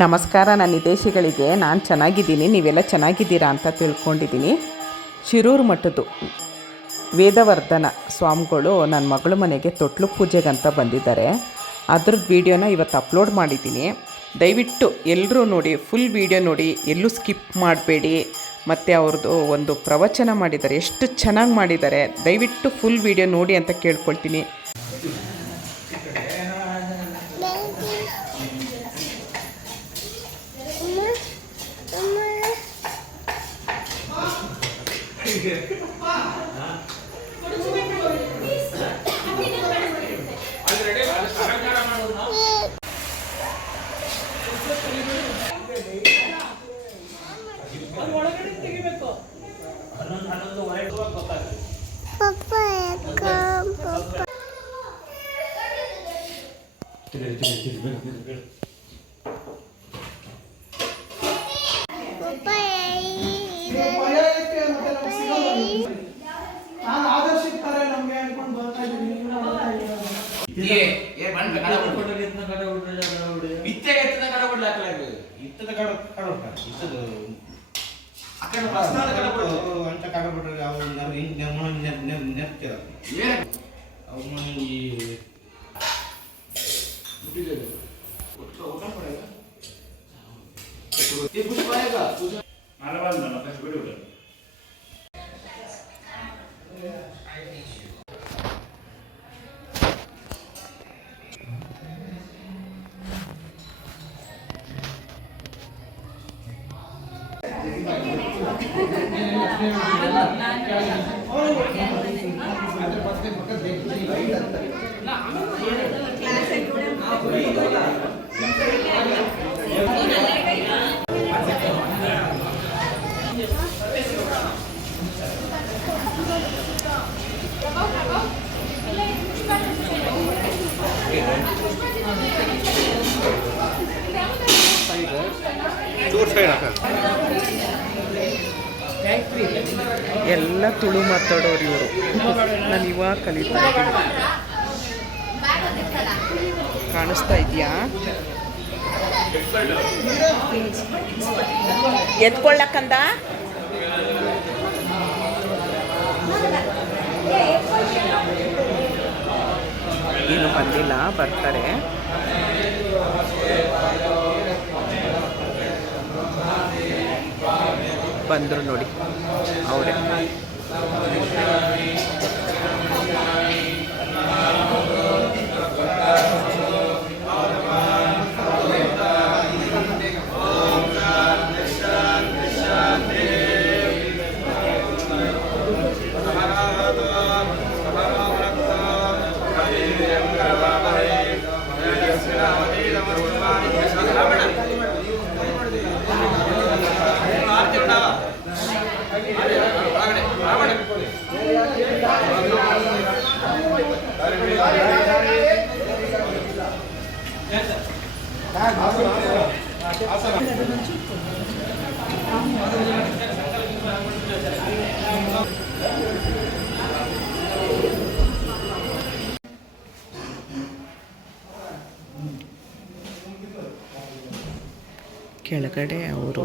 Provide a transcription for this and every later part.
ನಮಸ್ಕಾರ ನನ್ನ ಹಿತೈಷಿಗಳಿಗೆ. ನಾನು ಚೆನ್ನಾಗಿದ್ದೀನಿ, ನೀವೆಲ್ಲ ಚೆನ್ನಾಗಿದ್ದೀರಾ ಅಂತ ತಿಳ್ಕೊಂಡಿದ್ದೀನಿ. ಶಿರೂರು ಮಠದ್ದು ವೇದವರ್ಧನ ಸ್ವಾಮಿಗಳು ನನ್ನ ಮಗಳ ಮನೆಗೆ ತೊಟ್ಲು ಪೂಜೆಗಂತ ಬಂದಿದ್ದಾರೆ. ಅದ್ರದ್ದು ವೀಡಿಯೋನ ಇವತ್ತು ಅಪ್ಲೋಡ್ ಮಾಡಿದ್ದೀನಿ. ದಯವಿಟ್ಟು ಎಲ್ಲರೂ ನೋಡಿ, ಫುಲ್ ವೀಡಿಯೋ ನೋಡಿ, ಎಲ್ಲೂ ಸ್ಕಿಪ್ ಮಾಡಬೇಡಿ. ಮತ್ತು ಅವ್ರದ್ದು ಒಂದು ಪ್ರವಚನ ಮಾಡಿದ್ದಾರೆ, ಎಷ್ಟು ಚೆನ್ನಾಗಿ ಮಾಡಿದ್ದಾರೆ. ದಯವಿಟ್ಟು ಫುಲ್ ವೀಡಿಯೋ ನೋಡಿ ಅಂತ ಕೇಳ್ಕೊಳ್ತೀನಿ. ಎಲ್ಲ ತುಳು ಮಾತಾಡೋರು ಇವರು. ನಾನು ಇವಾಗ ಕಲಿತಾ ಇದ್ದೀನಿ. ಕಾಣಿಸ್ತಾ ಇದೆಯಾ? ಎತ್ಕೊಳ್ಳಕ್ಕಂದ ಏನು ಬಂದಿಲ್ಲ, ಬರ್ತಾರೆ. ಬಂದರು ನೋಡಿ ಅವರೇ. ಕೆಳಗಡೆ ಅವರು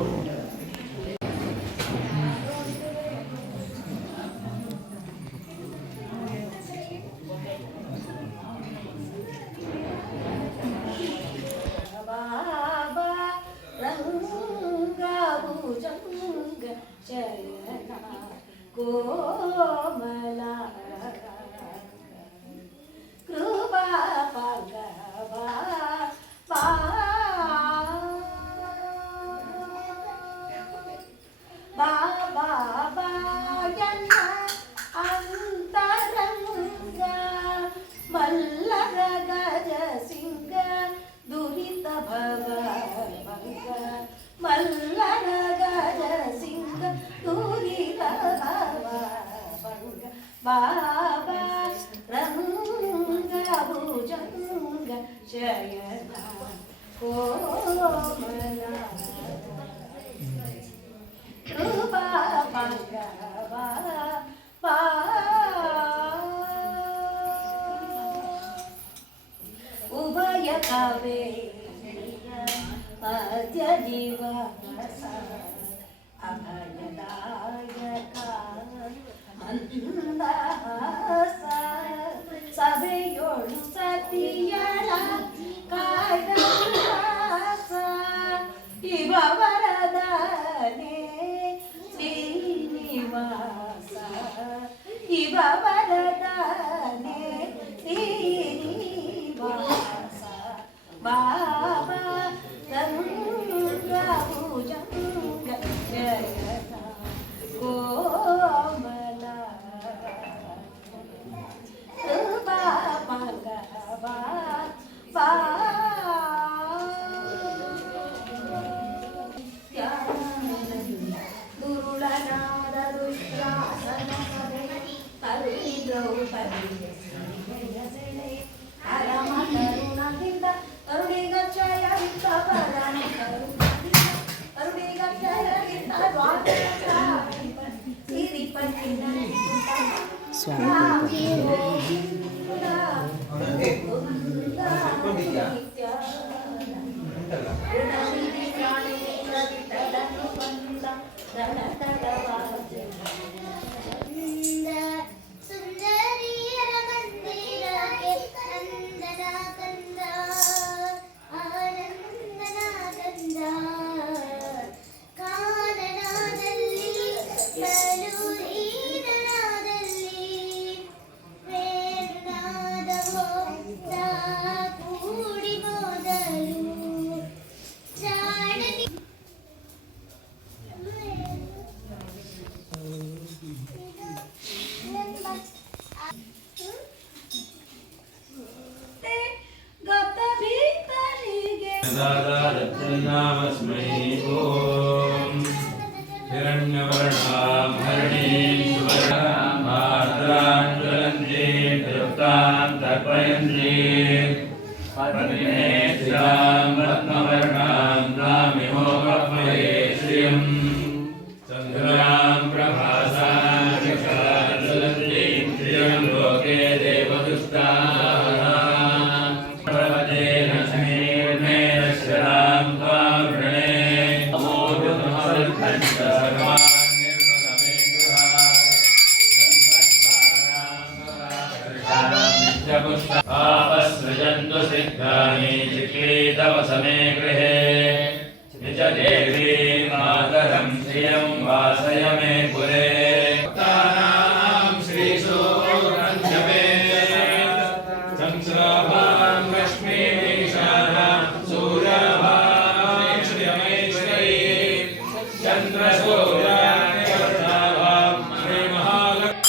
Bye. ಮಧ್ಯ ನಿವಾಸ ಅಭಯದಾಯಕ ಮಂದಹಾಸ ಸಭೆಯೋಳು ಸತಿಯಳ ಕಾಯ್ದಾಸ ಇವ ವರದಾನೆ ಶ್ರೀನಿವಾಸ ಇವ ವರದಾನೆ ಶ್ರೀನಿವಾಸ ಬಾಬಾ ಭುಜಂಗ ಜಯನ ಕೋಮಲ ದುರುಳನಾದ ರುದ್ರಾಸನ ತರುಣಿ ದ್ರೌಪದಿ ಅರಮ ಕರುಣದಿಂದ ಕರುಣಿಗಚ್ಚಯವಿತ್ತ ಪರಮ ಕರುಣಿಗಚ್ಚಯವಿತ್ತ ಸಿರಿಪಟ್ಟಿನ ಸ್ವಾಮಿ ಸುಂದರಿಯರ ಮಂದಿರಕ್ಕೆ ನಂದನ ಕಂದ ಆನಂದನ ಕಂದ ಕಾನನದಲ್ಲಿ ಕಲುಹೀನನಾದಲ್ಲಿ ವೇಣುನಾದವೋ ಕೂಡಿ ಮೊದಲು ಜಾಣನಿ ಗತ ಭೀತರಿಗೆ दादारत्ननामस्मै ॐ हिरण्यवर्णां हरिणीं सुवर्णां मातरां ज्वलन्तीं तृप्तां तर्पयन्तीं पद्मेश्रां रत्नवर्णां नामिहोपमये श्रियं चन्द्रां प्रभासां ज्वलन्तीं श्रियं लोके देवदुष्टाः आपस्सृजन्तु सिद्धानि चिक्लीतवसमे गृहे निज देवी मातरं श्रियं वासय मे पुरे भक्तानां श्रीसूरञ्जमे संस्राभां रश्मीशानां सूर्याभां श्रियमेश्वरी चन्द्रसूर्यान्यवर्णाभां श्रीमहालक्ष्मी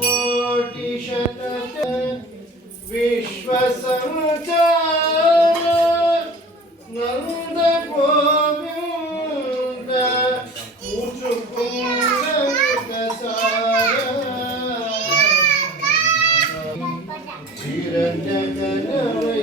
कोटि शतक विश्व संचार नंद गोविंद मुचुकुंद चिरंजनवै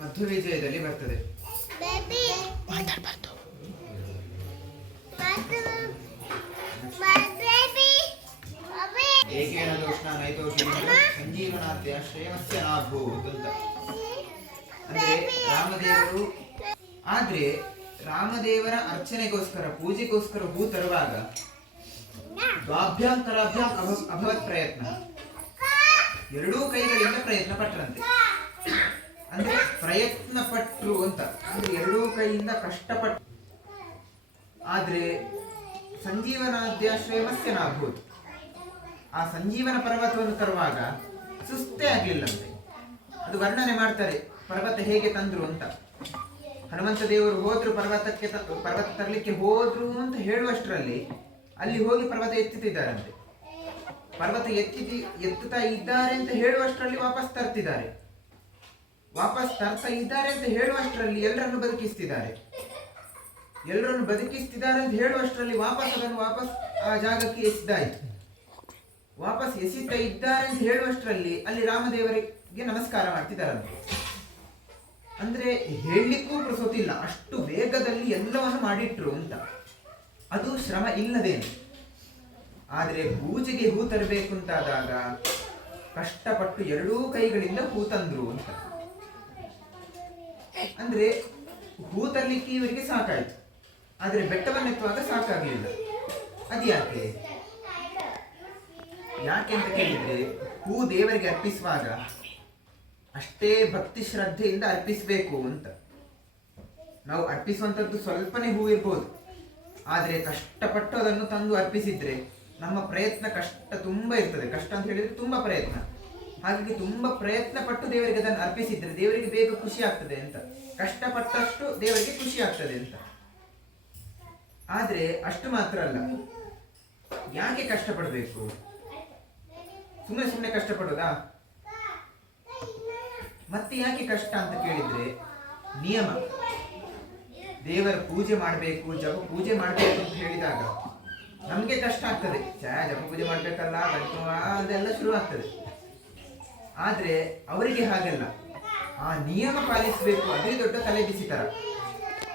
ಮಧ್ಯ ವಿಜಯದಲ್ಲಿ ಬರ್ತದೆ. ಏಕೇನ ದೋಷಣ ನೈತೋಷೇಣ ಸಂಜೀವನಾದ್ಯ ಶ್ರೇಯಸ್ಯ ನಾಭೂತ್ ಅಂತ. ಅಂದ್ರೆ ರಾಮದೇವರು ಆದ್ರೆ ರಾಮದೇವರ ಅರ್ಚನೆಗೋಸ್ಕರ ಪೂಜೆಗೋಸ್ಕರ ಹೂ ತರುವಾಗ ದ್ವಾಭ್ಯಾಂತರಾಭ್ಯಾಂ ಅಭವತ್ ಪ್ರಯತ್ನ, ಎರಡೂ ಕೈಗಳಿಂದ ಪ್ರಯತ್ನ ಪಟ್ಟರಂತೆ. ಅಂದ್ರೆ ಪ್ರಯತ್ನ ಪಟ್ರು ಅಂತ ಅಂದ್ರೆ ಎರಡೂ ಕೈಯಿಂದ ಕಷ್ಟಪಟ್ಟು. ಆದ್ರೆ ಸಂಜೀವನಾದ್ಯ ಶ್ರೇಯಸ್ಯ ನಾಭೂತ್, ಆ ಸಂಜೀವನ ಪರ್ವತವನ್ನು ತರುವಾಗ ಸುಸ್ತೇ ಆಗ್ಲಿಲ್ಲಂತೆ. ಅದು ವರ್ಣನೆ ಮಾಡ್ತಾರೆ ಪರ್ವತ ಹೇಗೆ ತಂದ್ರು ಅಂತ. ಹನುಮಂತ ದೇವರು ಹೋದ್ರು ಪರ್ವತ ತರಲಿಕ್ಕೆ ಹೋದ್ರು ಅಂತ ಹೇಳುವಷ್ಟರಲ್ಲಿ ಅಲ್ಲಿ ಹೋಗಿ ಪರ್ವತ ಎತ್ತುತ್ತಿದ್ದಾರಂತೆ. ಪರ್ವತ ಎತ್ತುತ್ತಾ ಇದ್ದಾರೆ ಅಂತ ಹೇಳುವಷ್ಟರಲ್ಲಿ ವಾಪಸ್ ತರ್ತಿದ್ದಾರೆ. ವಾಪಸ್ ತರ್ತಾ ಇದ್ದಾರೆ ಅಂತ ಹೇಳುವಷ್ಟರಲ್ಲಿ ಎಲ್ಲರನ್ನು ಬದುಕಿಸ್ತಿದ್ದಾರೆ. ಎಲ್ಲರನ್ನು ಬದುಕಿಸ್ತಿದ್ದಾರೆ ಅಂತ ಹೇಳುವಷ್ಟರಲ್ಲಿ ವಾಪಸ್ ಅದನ್ನು ವಾಪಸ್ ಆ ಜಾಗಕ್ಕೆ ಎಸೆದಾಯಿತು. ವಾಪಸ್ ಎಸಿತಾ ಇದ್ದಾರೆ ಅಂತ ಹೇಳುವಷ್ಟರಲ್ಲಿ ಅಲ್ಲಿ ರಾಮದೇವರಿಗೆ ನಮಸ್ಕಾರ ಮಾಡ್ತಿದ್ದಾರಂತೆ. ಅಂದ್ರೆ ಹೇಳಲಿಕ್ಕೂ ಪುರುಸೊತ್ತಿಲ್ಲ, ಅಷ್ಟು ವೇಗದಲ್ಲಿ ಎಲ್ಲವನ್ನು ಮಾಡಿಟ್ರು ಅಂತ. ಅದು ಶ್ರಮ ಇಲ್ಲದೇನು. ಆದ್ರೆ ಪೂಜೆಗೆ ಹೂ ತರಬೇಕು ಅಂತಾದಾಗ ಕಷ್ಟಪಟ್ಟು ಎರಡೂ ಕೈಗಳಿಂದ ಹೂ ತಂದ್ರು ಅಂತ. ಅಂದ್ರೆ ಹೂ ತರಲಿಕ್ಕೆ ಇವರಿಗೆ ಸಾಕಾಯ್ತು, ಆದ್ರೆ ಬೆಟ್ಟವನ್ನೆತ್ತುವಾಗ ಸಾಕಾಗ್ಲಿಲ್ಲ. ಅದ್ಯಾಕೆ ಯಾಕೆ ಅಂತ ಕೇಳಿದ್ರೆ, ಹೂ ದೇವರಿಗೆ ಅರ್ಪಿಸುವಾಗ ಅಷ್ಟೇ ಭಕ್ತಿ ಶ್ರದ್ಧೆಯಿಂದ ಅರ್ಪಿಸಬೇಕು ಅಂತ. ನಾವು ಅರ್ಪಿಸುವಂಥದ್ದು ಸ್ವಲ್ಪನೇ ಹೂ ಇರ್ಬೋದು, ಆದರೆ ಕಷ್ಟಪಟ್ಟು ಅದನ್ನು ತಂದು ಅರ್ಪಿಸಿದ್ರೆ ನಮ್ಮ ಪ್ರಯತ್ನ ಕಷ್ಟ ತುಂಬ ಇರ್ತದೆ. ಕಷ್ಟ ಅಂತ ಹೇಳಿದ್ರೆ ತುಂಬ ಪ್ರಯತ್ನ. ಹಾಗಾಗಿ ತುಂಬ ಪ್ರಯತ್ನ ಪಟ್ಟು ದೇವರಿಗೆ ಅದನ್ನು ಅರ್ಪಿಸಿದ್ರೆ ದೇವರಿಗೆ ಬೇಗ ಖುಷಿ ಆಗ್ತದೆ ಅಂತ. ಕಷ್ಟಪಟ್ಟಷ್ಟು ದೇವರಿಗೆ ಖುಷಿ ಆಗ್ತದೆ ಅಂತ. ಆದರೆ ಅಷ್ಟು ಮಾತ್ರ ಅಲ್ಲ, ಯಾಕೆ ಕಷ್ಟಪಡಬೇಕು? ಸುಮ್ಮನೆ ಸುಮ್ಮನೆ ಕಷ್ಟಪಡೋದಾ? ಮತ್ತೆ ಯಾಕೆ ಕಷ್ಟ ಅಂತ ಕೇಳಿದ್ರೆ ನಿಯಮ. ದೇವರ ಪೂಜೆ ಮಾಡಬೇಕು, ಜಪ ಪೂಜೆ ಮಾಡಬೇಕು ಅಂತ ಹೇಳಿದಾಗ ನಮಗೆ ಕಷ್ಟ ಆಗ್ತದೆ. ಜಪ ಪೂಜೆ ಮಾಡಬೇಕಲ್ಲ, ಅದೆಲ್ಲ ಶುರು ಆಗ್ತದೆ. ಆದರೆ ಅವರಿಗೆ ಹಾಗೆಲ್ಲ, ಆ ನಿಯಮ ಪಾಲಿಸಬೇಕು, ಅದೇ ದೊಡ್ಡ ತಲೆ ಬಿಸಿತರ.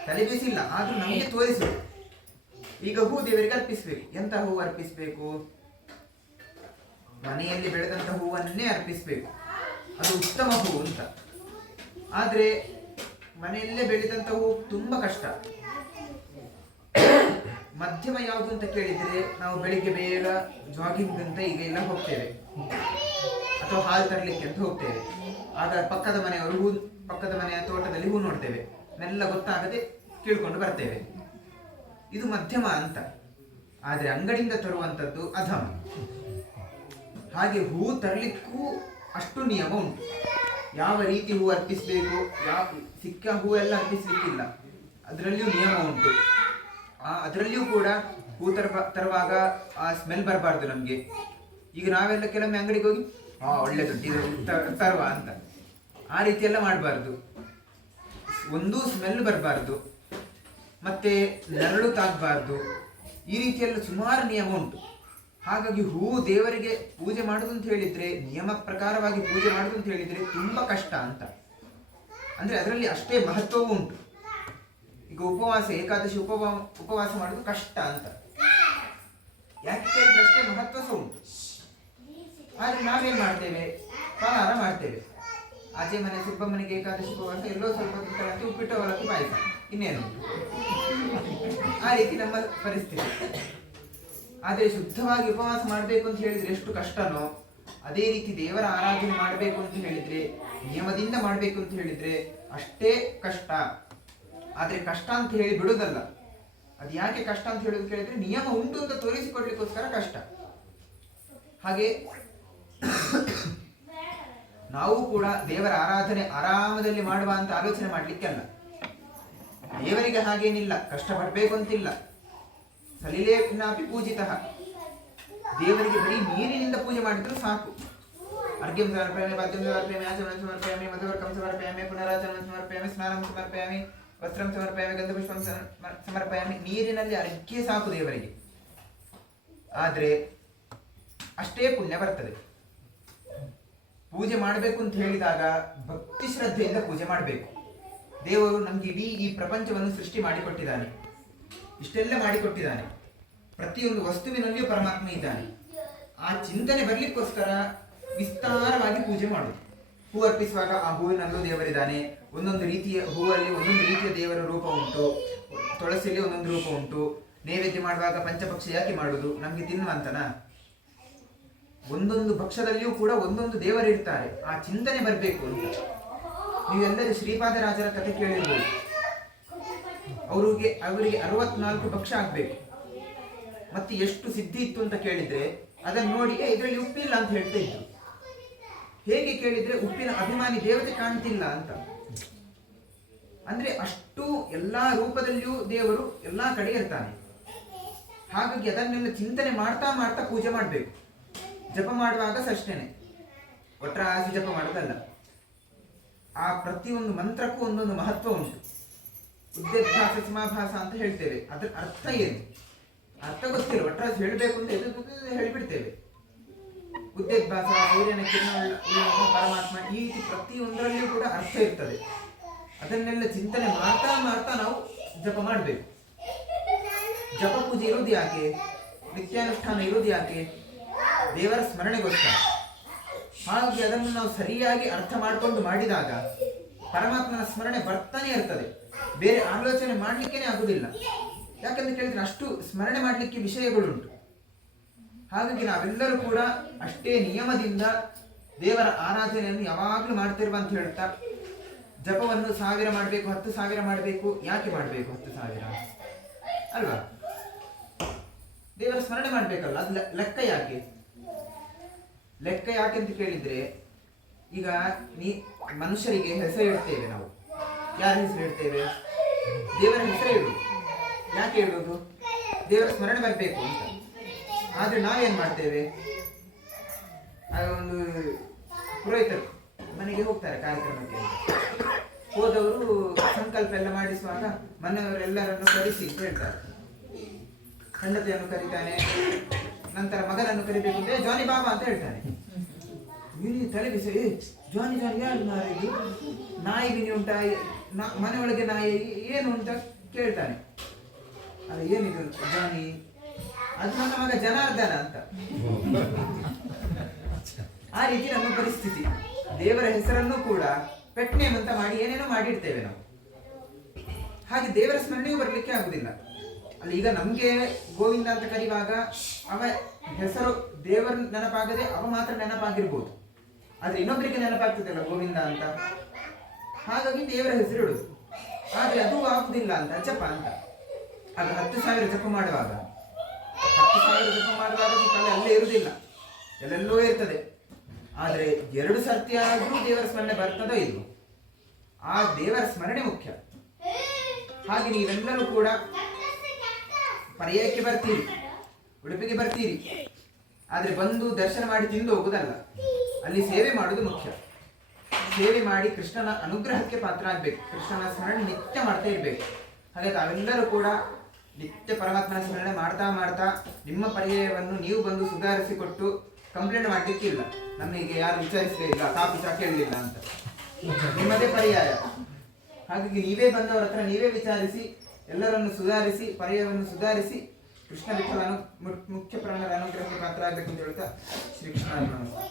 ತಲೆ ಬಿಸಿಲ್ಲ, ಆದ್ರೂ ನಮಗೆ ತೋರಿಸುದು. ಈಗ ಹೂ ದೇವರಿಗೆ ಅರ್ಪಿಸ್ಬೇಕು. ಎಂತ ಹೂ ಅರ್ಪಿಸ್ಬೇಕು? ಮನೆಯಲ್ಲಿ ಬೆಳೆದಂತ ಹೂವನ್ನೇ ಅರ್ಪಿಸ್ಬೇಕು, ಅದು ಉತ್ತಮ ಹೂ ಅಂತ. ಆದ್ರೆ ಮನೆಯಲ್ಲೇ ಬೆಳೆದಂತ ಹೂ ತುಂಬಾ ಕಷ್ಟ. ಮಧ್ಯಮ ಯಾವುದು ಅಂತ ಕೇಳಿದ್ರೆ, ನಾವು ಬೆಳಿಗ್ಗೆ ಬೇಗ ಜಾಗಿಂಗ್ ಅಂತ ಈಗ ಎಲ್ಲ ಹೋಗ್ತೇವೆ, ಅಥವಾ ಹಾಲು ತರಲಿಕ್ಕೆ ಅಂತ ಹೋಗ್ತೇವೆ. ಆಗ ಪಕ್ಕದ ಮನೆಯ ತೋಟದಲ್ಲಿ ಹೂ ನೋಡ್ತೇವೆ, ಮೆಲ್ಲ ಗೊತ್ತಾಗದೆ ಕೀಳ್ಕೊಂಡು ಬರ್ತೇವೆ. ಇದು ಮಧ್ಯಮ ಅಂತ. ಆದ್ರೆ ಅಂಗಡಿಯಿಂದ ತರುವಂತದ್ದು ಅಧಮ. ಹಾಗೆ ಹೂ ತರಲಿಕ್ಕೂ ಅಷ್ಟು ನಿಯಮ ಉಂಟು. ಯಾವ ರೀತಿ ಹೂ ಅರ್ಪಿಸ್ಬೇಕು, ಸಿಕ್ಕ ಹೂ ಎಲ್ಲ ಅರ್ಪಿಸ್ಲಿಕ್ಕಿಲ್ಲ, ಅದರಲ್ಲಿಯೂ ನಿಯಮ ಉಂಟು. ಅದರಲ್ಲಿಯೂ ಕೂಡ ಹೂ ತರುವಾಗ ಆ ಸ್ಮೆಲ್ ಬರಬಾರ್ದು ನಮ್ಗೆ. ಈಗ ನಾವೆಲ್ಲ ಕೆಲವೊಮ್ಮೆ ಅಂಗಡಿಗೆ ಹೋಗಿ ಒಳ್ಳೆದು ತರುವ ಅಂತ, ಆ ರೀತಿ ಎಲ್ಲ ಮಾಡಬಾರ್ದು. ಒಂದು ಸ್ಮೆಲ್ ಬರಬಾರ್ದು, ಮತ್ತೆ ನೆರಳು ತಾಗಬಾರ್ದು. ಈ ರೀತಿಯೆಲ್ಲ ಸುಮಾರು ನಿಯಮ ಉಂಟು. ಹಾಗಾಗಿ ಹೂ ದೇವರಿಗೆ ಪೂಜೆ ಮಾಡುದು ಅಂತ ಹೇಳಿದ್ರೆ, ನಿಯಮ ಪ್ರಕಾರವಾಗಿ ಪೂಜೆ ಮಾಡುದು ಅಂತ ಹೇಳಿದ್ರೆ ತುಂಬಾ ಕಷ್ಟ ಅಂತ. ಅಂದ್ರೆ ಅದರಲ್ಲಿ ಅಷ್ಟೇ ಮಹತ್ವವೂ ಉಂಟು. ಈಗ ಉಪವಾಸ, ಏಕಾದಶಿ ಉಪವಾಸ ಮಾಡುದು ಕಷ್ಟ ಅಂತ. ಯಾಕೆ ಹೇಳಿದ್ರೆ ಅಷ್ಟೇ ಮಹತ್ವ ಸಹ ಉಂಟು. ಆದ್ರೆ ನಾವೇನ್ ಮಾಡ್ತೇವೆ? ಫಲಾಹಾರ ಮಾಡ್ತೇವೆ. ಆಚೆ ಮನೆ ಸುಬ್ಬಮ್ಮನಿಗೆ ಏಕಾದಶಿ ಉಪವಾಸ, ಎಲ್ಲೋ ಸ್ವಲ್ಪ ತಿಂತಾರಂತೆ, ಉಪ್ಪಿಟ್ಟು ಅವಲಕ್ಕಿ ಪಾಯಸ, ಇನ್ನೇನು. ಆ ರೀತಿ ನಮ್ಮ ಪರಿಸ್ಥಿತಿ. ಆದ್ರೆ ಶುದ್ಧವಾಗಿ ಉಪವಾಸ ಮಾಡಬೇಕು ಅಂತ ಹೇಳಿದ್ರೆ ಎಷ್ಟು ಕಷ್ಟನೋ, ಅದೇ ರೀತಿ ದೇವರ ಆರಾಧನೆ ಮಾಡಬೇಕು ಅಂತ ಹೇಳಿದ್ರೆ, ನಿಯಮದಿಂದ ಮಾಡಬೇಕು ಅಂತ ಹೇಳಿದ್ರೆ ಅಷ್ಟೇ ಕಷ್ಟ. ಆದ್ರೆ ಕಷ್ಟ ಅಂತ ಹೇಳಿ ಬಿಡುದಲ್ಲ. ಅದು ಯಾಕೆ ಕಷ್ಟ ಅಂತ ಹೇಳೋದು ಕೇಳಿದ್ರೆ, ನಿಯಮ ಉಂಟು ಅಂತ ತೋರಿಸಿಕೊಡ್ಲಿಕ್ಕೋಸ್ಕರ ಕಷ್ಟ. ಹಾಗೆ ನಾವು ಕೂಡ ದೇವರ ಆರಾಧನೆ ಆರಾಮದಲ್ಲಿ ಮಾಡುವ ಅಂತ ಆಲೋಚನೆ ಮಾಡ್ಲಿಕ್ಕೆ ಅಲ್ಲ. ದೇವರಿಗೆ ಹಾಗೇನಿಲ್ಲ, ಕಷ್ಟಪಡ್ಬೇಕು ಅಂತಿಲ್ಲ. ಸಲಿಲೇ ನಾಪಿ ಪೂಜಿತಃ, ದೇವರಿಗೆ ಬರೀ ನೀರಿನಿಂದ ಪೂಜೆ ಮಾಡಿದ್ರು ಸಾಕು. ಅರ್ಘ್ಯಂ ಸಮರ್ಪಯಾಮಿ, ಪಾದ್ಯಂ ಸಮರ್ಪಯಾಮಿ, ಆಚಮನಂ ಸಮರ್ಪಯಾಮಿ, ಮಧುವರ್ಕಂ ಸಮರ್ಪಯಾಮಿ, ಪುನರಾಚಮನಂ ಸಮರ್ಪಯಾಮಿ, ಸ್ನಾನಂ ಸಮರ್ಪಯಾಮಿ, ವಸ್ತ್ರಂ ಸಮರ್ಪಯಾಮಿ, ಗಂಧಪುಷ್ಪಂ ಸಮರ್ಪಯಾಮಿ. ನೀರಿನಲ್ಲಿ ಅರ್ಘ್ಯ ಸಾಕು ದೇವರಿಗೆ. ಆದ್ರೆ ಅಷ್ಟೇ ಪುಣ್ಯ ಬರ್ತದೆ. ಪೂಜೆ ಮಾಡಬೇಕು ಅಂತ ಹೇಳಿದಾಗ ಭಕ್ತಿ ಶ್ರದ್ಧೆಯಿಂದ ಪೂಜೆ ಮಾಡಬೇಕು. ದೇವರು ನಮ್ಗೆ ಇಡೀ ಈ ಪ್ರಪಂಚವನ್ನು ಸೃಷ್ಟಿ ಮಾಡಿಕೊಟ್ಟಿದ್ದಾನೆ, ಇಷ್ಟೆಲ್ಲ ಮಾಡಿಕೊಟ್ಟಿದ್ದಾನೆ. ಪ್ರತಿಯೊಂದು ವಸ್ತುವಿನಲ್ಲಿಯೂ ಪರಮಾತ್ಮ ಇದ್ದಾನೆ. ಆ ಚಿಂತನೆ ಬರ್ಲಿಕ್ಕೋಸ್ಕರ ವಿಸ್ತಾರವಾಗಿ ಪೂಜೆ ಮಾಡುದು. ಹೂ ಅರ್ಪಿಸುವಾಗ ಆ ಹೂವಿನಲ್ಲೂ ದೇವರಿದ್ದಾನೆ. ಒಂದೊಂದು ರೀತಿಯ ಹೂವಲ್ಲಿ ಒಂದೊಂದು ರೀತಿಯ ದೇವರ ರೂಪ ಉಂಟು, ತುಳಸಿಯಲ್ಲಿ ಒಂದೊಂದು ರೂಪ ಉಂಟು. ನೈವೇದ್ಯ ಮಾಡುವಾಗ ಪಂಚಭಕ್ಷ ಯಾಕೆ ಮಾಡುದು? ನಮ್ಗೆ ತಿನ್ನುವಂತನ? ಒಂದೊಂದು ಭಕ್ಷದಲ್ಲಿಯೂ ಕೂಡ ಒಂದೊಂದು ದೇವರಿರ್ತಾರೆ. ಆ ಚಿಂತನೆ ಬರಬೇಕು ಅಂತ. ನೀವೆಲ್ಲರೂ ಶ್ರೀಪಾದರಾಜರ ಕಥೆ ಕೇಳಿರ್ಬೋದು. ಅವರಿಗೆ 64 ಭಕ್ಷ ಆಗ್ಬೇಕು. ಮತ್ತೆ ಎಷ್ಟು ಸಿದ್ಧಿ ಇತ್ತು ಅಂತ ಕೇಳಿದ್ರೆ, ಅದನ್ನು ನೋಡಿ ಇದರಲ್ಲಿ ಉಪ್ಪಿಲ್ಲ ಅಂತ ಹೇಳ್ತಾ ಇದ್ರು. ಹೇಗೆ ಕೇಳಿದ್ರೆ, ಉಪ್ಪಿನ ಅಭಿಮಾನಿ ದೇವತೆ ಕಾಣ್ತಿಲ್ಲ ಅಂತ. ಅಂದ್ರೆ ಅಷ್ಟು ಎಲ್ಲಾ ರೂಪದಲ್ಲಿಯೂ ದೇವರು ಎಲ್ಲಾ ಕಡೆ ಇರ್ತಾನೆ. ಹಾಗಾಗಿ ಅದನ್ನೆಲ್ಲ ಚಿಂತನೆ ಮಾಡ್ತಾ ಮಾಡ್ತಾ ಪೂಜೆ ಮಾಡಬೇಕು. ಜಪ ಮಾಡುವಾಗ ಅಷ್ಟೇನೆ, ಒಟ್ರಾಸಿ ಜಪ ಮಾಡೋದಲ್ಲ. ಆ ಪ್ರತಿಯೊಂದು ಮಂತ್ರಕ್ಕೂ ಒಂದೊಂದು ಮಹತ್ವ ಉಂಟು. ಉದ್ದೇಭಾಸ ಸಮಾಭಾಸ ಅಂತ ಹೇಳ್ತೇವೆ. ಅದ್ರ ಅರ್ಥ ಏನು? ಅರ್ಥ ಗೊತ್ತಿಲ್ಲ, ಒಟ್ರಾಸಿ ಹೇಳಬೇಕು ಅಂತ ಹೇಳಿಬಿಡ್ತೇವೆ. ಉದ್ದೇಭಾಸ, ಸೂರ್ಯನ ಕಿರಣ ಪರಮಾತ್ಮ, ಈ ರೀತಿ ಪ್ರತಿಯೊಂದರಲ್ಲಿಯೂ ಕೂಡ ಅರ್ಥ ಇರ್ತದೆ. ಅದನ್ನೆಲ್ಲ ಚಿಂತನೆ ಮಾಡ್ತಾ ಮಾಡ್ತಾ ನಾವು ಜಪ ಮಾಡಬೇಕು. ಜಪ ಪೂಜೆ ಇರುವುದು ಯಾಕೆ? ನಿತ್ಯಾನುಷ್ಠಾನ ಇರುವುದು ಯಾಕೆ? ದೇವರ ಸ್ಮರಣೆಗೋಸ್ಕರ. ಹಾಗಾಗಿ ಅದನ್ನು ನಾವು ಸರಿಯಾಗಿ ಅರ್ಥ ಮಾಡಿಕೊಂಡು ಮಾಡಿದಾಗ ಪರಮಾತ್ಮನ ಸ್ಮರಣೆ ಬರ್ತಾನೆ ಇರ್ತದೆ. ಬೇರೆ ಆಲೋಚನೆ ಮಾಡ್ಲಿಕ್ಕೇನೆ ಆಗುದಿಲ್ಲ. ಯಾಕಂತ ಕೇಳಿದ್ರೆ ಅಷ್ಟು ಸ್ಮರಣೆ ಮಾಡ್ಲಿಕ್ಕೆ ವಿಷಯಗಳುಂಟು. ಹಾಗಾಗಿ ನಾವೆಲ್ಲರೂ ಕೂಡ ಅಷ್ಟೇ ನಿಯಮದಿಂದ ದೇವರ ಆರಾಧನೆಯನ್ನು ಯಾವಾಗಲೂ ಮಾಡ್ತಿರುವ ಅಂತ ಹೇಳ್ತಾ, ಜಪವನ್ನು 1000 ಮಾಡಬೇಕು, 10,000 ಮಾಡಬೇಕು. ಯಾಕೆ ಮಾಡಬೇಕು 10,000 ಅಲ್ವಾ? ದೇವರ ಸ್ಮರಣೆ ಮಾಡ್ಬೇಕಲ್ಲ. ಅದು ಲೆಕ್ಕ ಯಾಕೆ? ಲೆಕ್ಕ ಯಾಕೆ ಅಂತ ಕೇಳಿದ್ರೆ, ಈಗ ಮನುಷ್ಯರಿಗೆ ಹೆಸರು ಇಡ್ತೇವೆ ನಾವು. ಯಾರ ಹೆಸರು ಇಡ್ತೇವೆ? ದೇವರ ಹೆಸರೇ ಇಡುದು. ಯಾಕೆ ಇಡುವುದು? ದೇವರ ಸ್ಮರಣೆ ಬರಬೇಕು ಅಂತ. ಆದ್ರೆ ನಾವೇನ್ ಮಾಡ್ತೇವೆ? ಒಂದು ಪುರೋಹಿತರು ಮನೆಗೆ ಹೋಗ್ತಾರೆ ಕಾರ್ಯಕ್ರಮಕ್ಕೆ ಅಂತ. ಹೋದವರು ಸಂಕಲ್ಪ ಎಲ್ಲ ಮಾಡಿಸುವಾಗ ಮನೆಯವರೆಲ್ಲರನ್ನು ಕರೆಸಿ ಹೇಳ್ತಾರೆ. ಹೆಂಡತಿಯನ್ನು ಕರೀತಾನೆ, ನಂತರ ಮಗನನ್ನು ಕರಿಬೇಕು ಅಂತ ಜಾನಿ ಬಾಬಾ ಅಂತ ಹೇಳ್ತಾನೆ. ತಲೆ ಬಿಸಿ, ಜಾನಿ ಯಾರು ಮಾರಿದ್ದು? ನಾಯಿ ಬಿನಿ ಉಂಟಾ? ಮನೆಯೊಳಗೆ ನಾಯಿ ಏನು ಅಂತ ಕೇಳ್ತಾನೆ. ಅದು ಏನಿದು ಜಾನಿ, ಅದು ನನ್ನ ಮಗ ಜನಾರ್ದನ ಅಂತ. ಆ ರೀತಿ ನಮ್ಮ ಪರಿಸ್ಥಿತಿ. ದೇವರ ಹೆಸರನ್ನು ಕೂಡ ಪೆಟ್ ನೇಮ್ ಅಂತ ಮಾಡಿ ಏನೇನೋ ಮಾಡಿಡ್ತೇವೆ ನಾವು. ಹಾಗೆ ದೇವರ ಸ್ಮರಣೆಯೂ ಬರ್ಲಿಕ್ಕೆ ಆಗುದಿಲ್ಲ. ಅಲ್ಲಿ ಈಗ ನಮ್ಗೆ ಗೋವಿಂದ ಅಂತ ಕರೆಯುವಾಗ ಅವ ಹೆಸರು ದೇವರ ನೆನಪಾಗದೆ ಅವ ಮಾತ್ರ ನೆನಪಾಗಿರ್ಬೋದು, ಆದ್ರೆ ಇನ್ನೊಬ್ಬರಿಗೆ ನೆನಪಾಗ್ತದಲ್ಲ ಗೋವಿಂದ ಅಂತ. ಹಾಗಾಗಿ ದೇವರ ಹೆಸರು ಇಡುದು. ಆದ್ರೆ ಅದು ಆಗುದಿಲ್ಲ ಅಂತ ಜಪ ಅಂತ. ಆಗ 10,000 ಜಪ ಮಾಡುವಾಗ 10,000 ಜಪ ಮಾಡುವಾಗ ತಲೆ ಅಲ್ಲೇ ಇರುವುದಿಲ್ಲ, ಎಲ್ಲೆಲ್ಲೋ ಇರ್ತದೆ. ಆದ್ರೆ 2 ಸರ್ತಿ ಆದ್ರೂ ದೇವರ ಸ್ಮರಣೆ ಬರ್ತದೋ ಇಲ್ವೋ, ಆ ದೇವರ ಸ್ಮರಣೆ ಮುಖ್ಯ. ಹಾಗೆ ನೀವೆಲ್ಲರೂ ಕೂಡ ಪರ್ಯಾಯಕ್ಕೆ ಬರ್ತೀರಿ, ಉಡುಪಿಗೆ ಬರ್ತೀರಿ, ಆದ್ರೆ ಬಂದು ದರ್ಶನ ಮಾಡಿ ತಿಂದು ಹೋಗುದಲ್ಲ, ಅಲ್ಲಿ ಸೇವೆ ಮಾಡುವುದು ಮುಖ್ಯ. ಸೇವೆ ಮಾಡಿ ಕೃಷ್ಣನ ಅನುಗ್ರಹಕ್ಕೆ ಪಾತ್ರ ಆಗ್ಬೇಕು, ಕೃಷ್ಣನ ಸ್ಮರಣೆ ನಿತ್ಯ ಮಾಡ್ತಾ ಇರ್ಬೇಕು. ಹಾಗೆ ತಾವೆಲ್ಲರೂ ಕೂಡ ನಿತ್ಯ ಪರಮಾತ್ಮನ ಸ್ಮರಣೆ ಮಾಡ್ತಾ ಮಾಡ್ತಾ ನಿಮ್ಮ ಪರ್ಯಾಯವನ್ನು ನೀವು ಬಂದು ಸುಧಾರಿಸಿಕೊಟ್ಟು ಕಂಪ್ಲೇಂಟ್ ಮಾಡ್ಲಿಕ್ಕಿಲ್ಲ, ನಮಗೆ ಯಾರು ವಿಚಾರಿಸಲೇ ಇಲ್ಲ, ಕಾಪಿ ಚಾ ಕೇಳಲಿಲ್ಲ ಅಂತ. ನಿಮ್ಮದೇ ಪರ್ಯಾಯ. ಹಾಗಾಗಿ ನೀವೇ ಬಂದವರ ಹತ್ರ ನೀವೇ ವಿಚಾರಿಸಿ ಎಲ್ಲರನ್ನು ಸುಧಾರಿಸಿ ಪರ್ಯಾಯವನ್ನು ಸುಧಾರಿಸಿ ಕೃಷ್ಣ ವಿಠಲ ಮುಖ್ಯ ಪ್ರಾಣರ ಅನುಗ್ರಹಕ್ಕೆ ಪಾತ್ರ ಆಗ್ಬೇಕು ಅಂತ ಹೇಳ್ತಾ ಶ್ರೀಕೃಷ್ಣ ನಮಸ್ತೆ.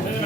ಈಗ